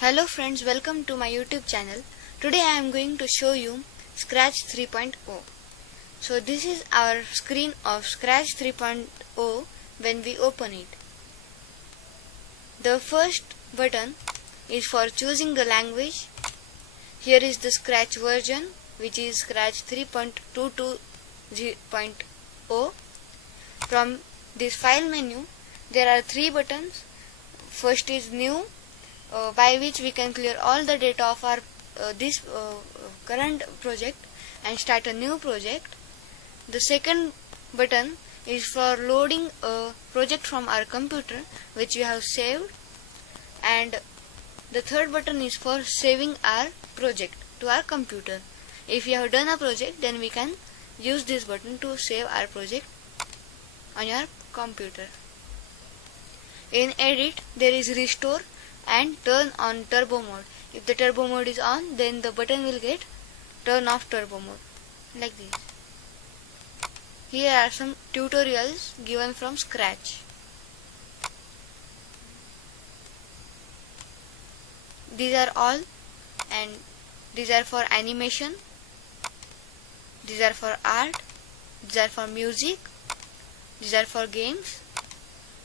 Hello friends, welcome to my YouTube channel. Today I am going to show you Scratch 3.0. So this is our screen of Scratch 3.0 when we open it. The first button is for choosing the language. Here is the Scratch version, which is Scratch 3.220.0. From this file menu there are three buttons. First is new, by which we can clear all the data of our current project and start a new project. The second button is for loading a project from our computer which we have saved, and the third button is for saving our project to our computer. If we have done a project, then we can use this button to save our project on your computer. In edit there is restore and turn on turbo mode. If the turbo mode is on, then the button will get turn off turbo mode, like this. Here are some tutorials given from Scratch. These are all, and these are for animation, these are for art, these are for music, these are for games,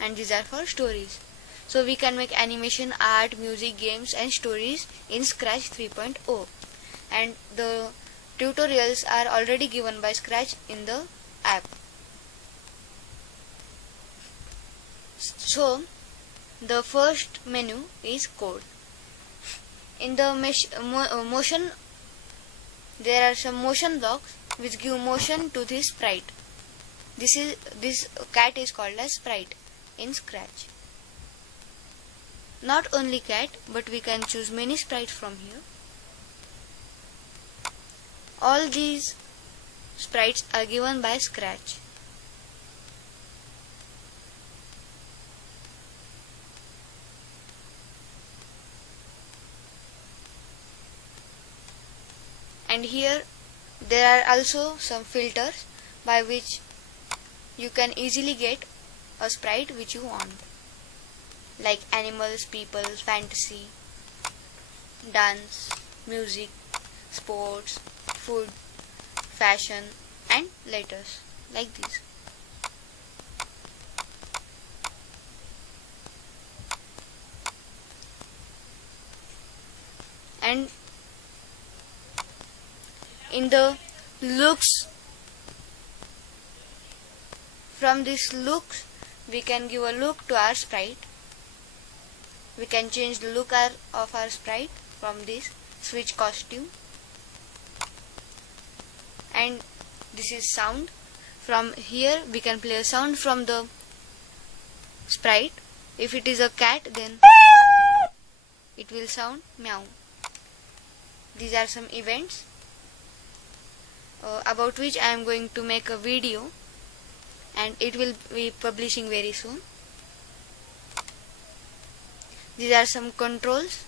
and these are for stories. So we can make animation, art, music, games and stories in Scratch 3.0, and the tutorials are already given by Scratch in the app. So the first menu is code. In the motion, there are some motion blocks which give motion to this sprite. This cat is called as sprite in Scratch. Not only cat, but we can choose many sprites from here. All these sprites are given by Scratch. And here there are also some filters by which you can easily get a sprite which you want, like animals, people, fantasy, dance, music, sports, food, fashion and letters, like this. And in the looks, from this looks we can give a look to our sprite. We can change the look of our sprite from this switch costume. And this is sound. From here we can play a sound from the sprite. If it is a cat, then it will sound meow. These are some events about which I am going to make a video, and it will be publishing very soon. These are some controls.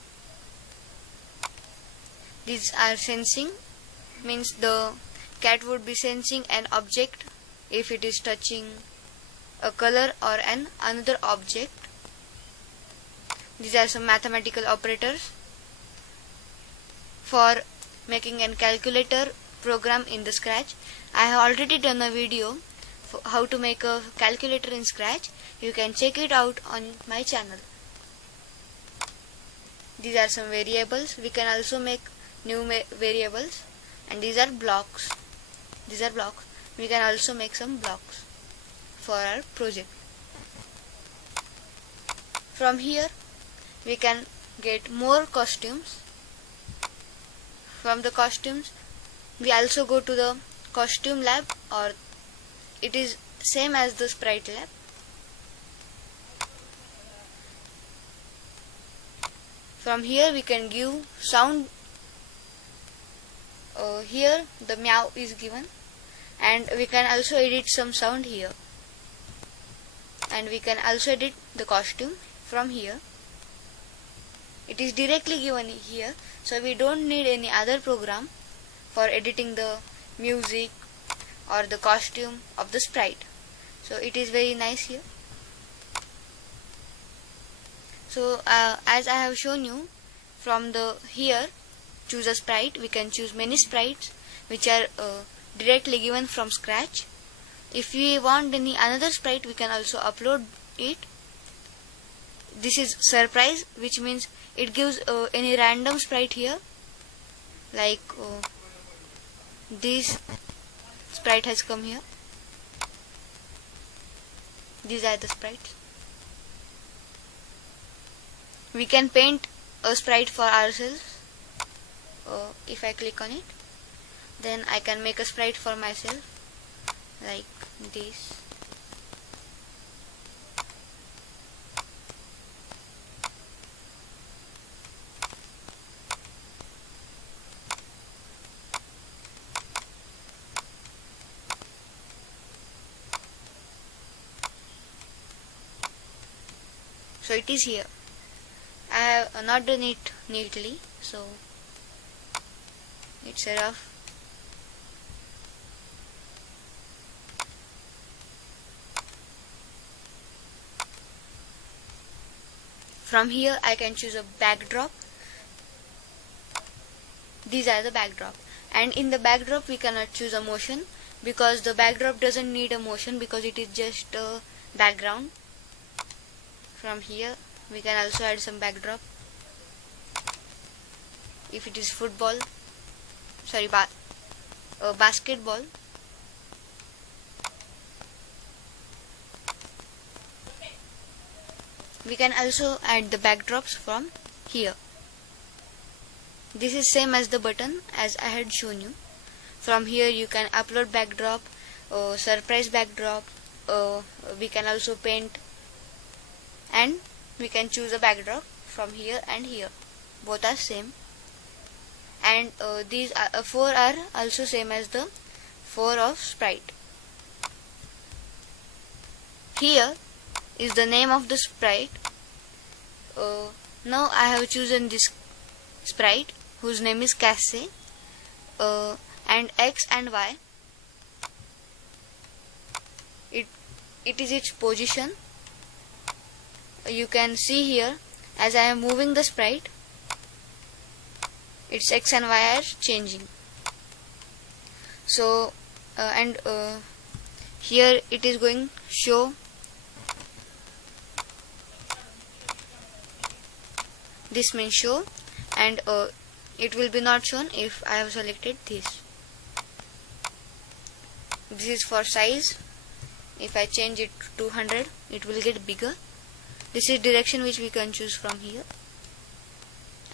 These are sensing, means the cat would be sensing an object if it is touching a color or another object. These are some mathematical operators for making a calculator program in the Scratch. I have already done a video for how to make a calculator in Scratch. You can check it out on my channel. These are some variables. We can also make new variables, and these are blocks. These are blocks. We can also make some blocks for our project. From here we can get more costumes. From the costumes we also go to the costume lab, or it is same as the sprite lab. From here we can give sound. Here the meow is given, and we can also edit some sound here, and we can also edit the costume from here. It is directly given here, so we don't need any other program for editing the music or the costume of the sprite. So it is very nice here. So as I have shown you, from the here choose a sprite. We can choose many sprites which are directly given from Scratch. If we want any another sprite, we can also upload it. This is surprise, which means it gives any random sprite here, like this sprite has come here. These are the sprites. We can paint a sprite for ourselves. If I click on it, then I can make a sprite for myself like this. So it is here. I have not done it neatly, so it's rough. From here I can choose a backdrop. These are the backdrop, and in the backdrop we cannot choose a motion because the backdrop doesn't need a motion because it is just a background. From here we can also add some backdrop. If it is football, sorry, basketball, we can also add the backdrops from here. This is same as the button as I had shown you. From here you can upload backdrop, surprise backdrop, we can also paint, and we can choose a backdrop from here and here. Both are same, and these are, 4 are also same as the 4 of sprite. Here is the name of the sprite. Now I have chosen this sprite whose name is Cassie, and X and Y, it is its position. You can see here as I am moving the sprite, its X and Y are changing. So here it is going show. This means show, and it will be not shown if I have selected this. This is for size. If I change it to 200, it will get bigger. This is direction which we can choose from here.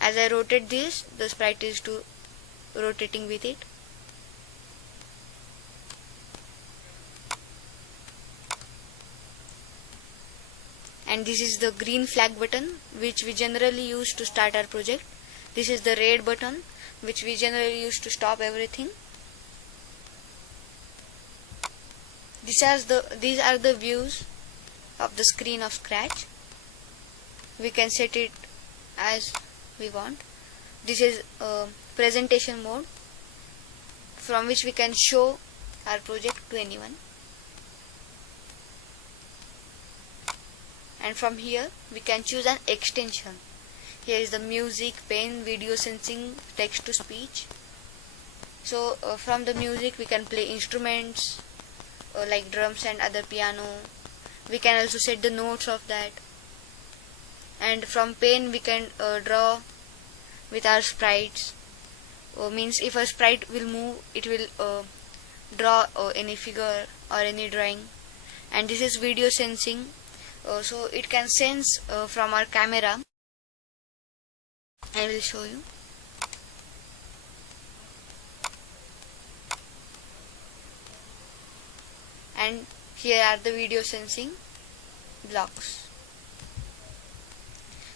As I rotate this, the sprite is rotating with it. And this is the green flag button which we generally use to start our project. This is the red button which we generally use to stop everything. These are the views of the screen of Scratch. We can set it as we want. This is presentation mode, from which we can show our project to anyone. And from here we can choose an extension. Here is the music, pen, video sensing, text to speech. So from the music we can play instruments like drums and other piano. We can also set the notes of that. And from pen we can draw with our sprites. Means if a sprite will move, it will draw any figure or any drawing. And this is video sensing. So it can sense from our camera. I will show you. And here are the video sensing blocks.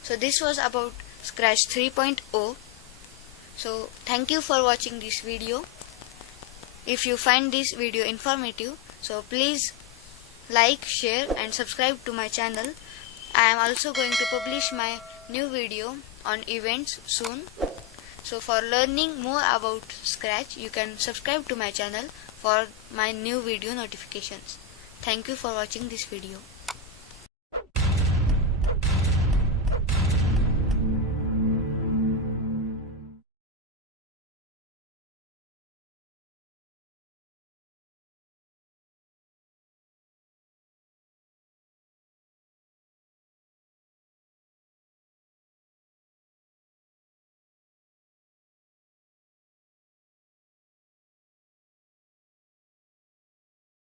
So this was about Scratch 3.0. So thank you for watching this video. If you find this video informative, so please like, share and subscribe to my channel. I am also going to publish my new video on events soon. So for learning more about Scratch, you can subscribe to my channel for my new video notifications. Thank you for watching this video.